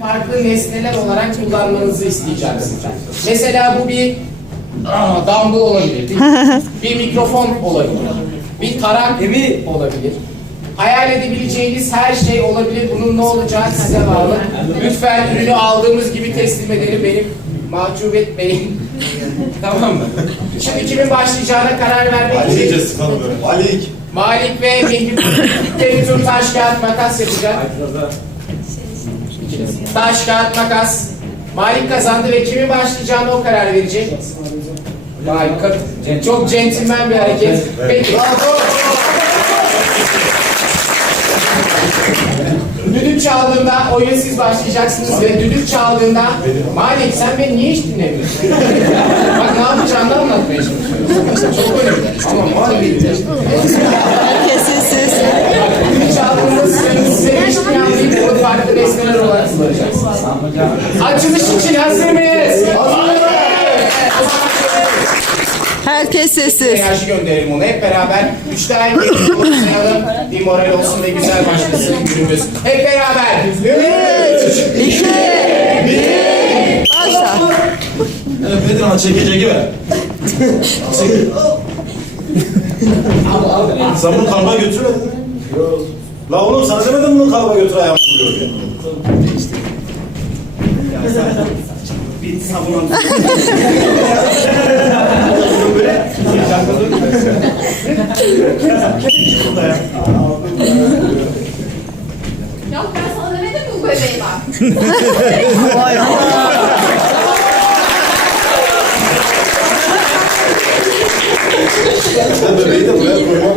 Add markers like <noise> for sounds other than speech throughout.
farklı nesneler olarak kullanmanızı isteyeceğim sizden. Mesela bu bir aa, dumbbell olabilir, bir, bir mikrofon olabilir, bir tarak olabilir. Hayal edebileceğiniz her şey olabilir. Bunun ne olacağı size bağlı. Lütfen ürünü aldığımız gibi teslim edelim. Benim mahcup etmeyin. tamam mı? Şimdi kimin başlayacağına karar vermek için iyice sıkalım böyle. Ali. Malik ve Mehmet bir tur taş kağıt makas yapacak. Taş kağıt makas. Malik kazandı ve kimin başlayacağına o karar verecek. Vay, ka- çok centilmen bir hareket. Peki. Düdük çaldığında oyuna siz başlayacaksınız ve düdük çaldığında Malik sen beni niye hiç dinlemiyorsun? Bak ne yapacağını anlatmaya çalışıyorum. Çok önemli. Ama Malik Herkes sessiz. Düdük çaldığında size, size hiç dinlenmeyip o farklı nesneler olarak sunacaksınız. Açılış için hazır mıyız? Hazırız. Herkes sessiz. Enerji gönderelim ona hep beraber. Üçten <clears throat> bir konuşmayalım. Bir moral olsun ve güzel başlasın günümüz. Hep beraber. Üç, İki, bir, başla. Evet Bedirhan çekici gibi. Sen bunu kalba götürmedin mi? Yok. La oğlum sana demedim mi bunu kalba götür ayağımı vuruyor diye. Ya ben sana demedim mi bu bebeği var? Ben bebeği de buraya koymam.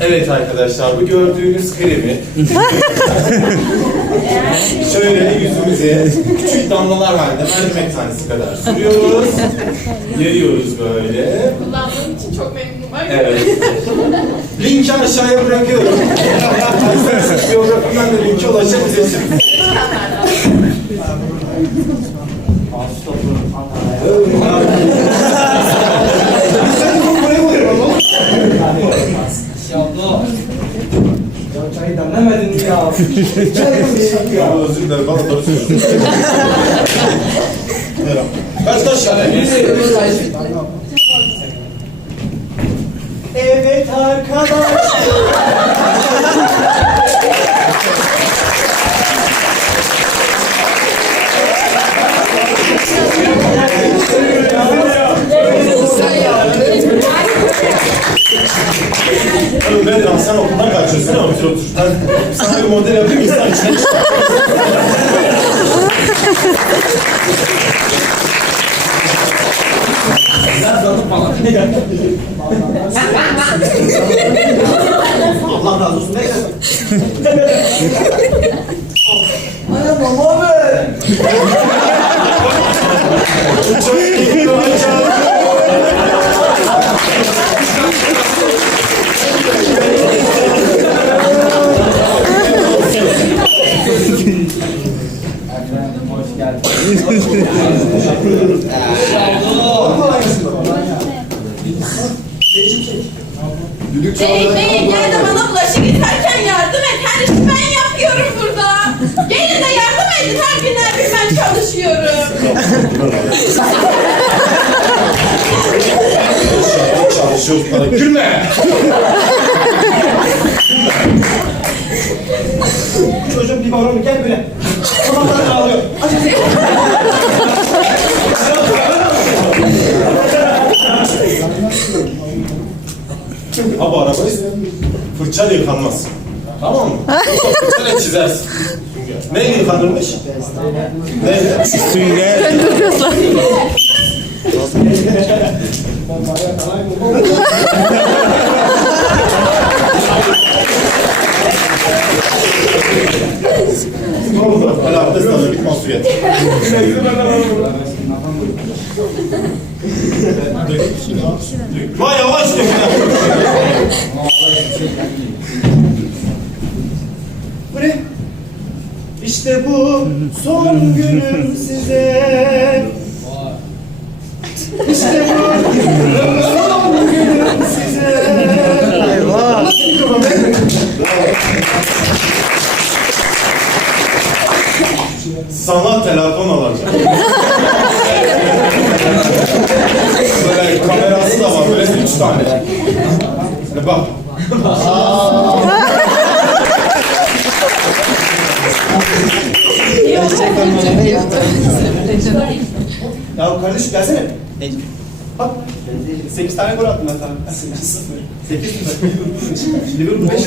Evet arkadaşlar bu gördüğünüz kremi <laughs> şöyle yüzümüze küçük damlalar halinde mercimek tanesi kadar sürüyoruz. Yayıyoruz böyle. Kullandığım için çok memnunum. Evet. Linki aşağıya bırakıyorum. <laughs> İsterseniz biyografimden de linki ulaşabilirsiniz. Çayı demlemedin ya? Ya özür dilerim bana doğru söylüyorsun. Kaç kaç tane? Evet arkadaş. Kaçıyorsun ama otur otur. Ben sana bir model yapayım insan çıkar. Allah razı olsun. Ne Ay baba Bey bey gel de bana bulaşık yıkarken yardım et. Her işi ben yapıyorum burada. Gelin de yardım edin. Her gün her gün ben çalışıyorum. Çalışıyoruz para. Gülme! Çocuğum bir baron gel böyle. Sabahlar ağlıyor. Aç aç. Ha bu arabayı fırçayla yıkanmaz. Tamam mı? <laughs> Yoksa fırçayla çizersin. Neyle yıkanırmış? Neyle? Döndür kızlar. <laughs> Ne oldu? Böyle konsulet. Vay yavaş dök. Bu? İşte bu son günüm size. İşte bu son günüm size. Eyvah. Mikrofon ver. Sana telefon alacağım. böyle kamerası da var. Böyle üç tane. Ne bak. Ya kardeşim gelsene. Bak. 8 tane gol attım ben sana. 8 0. 8 0. Liverpool 5.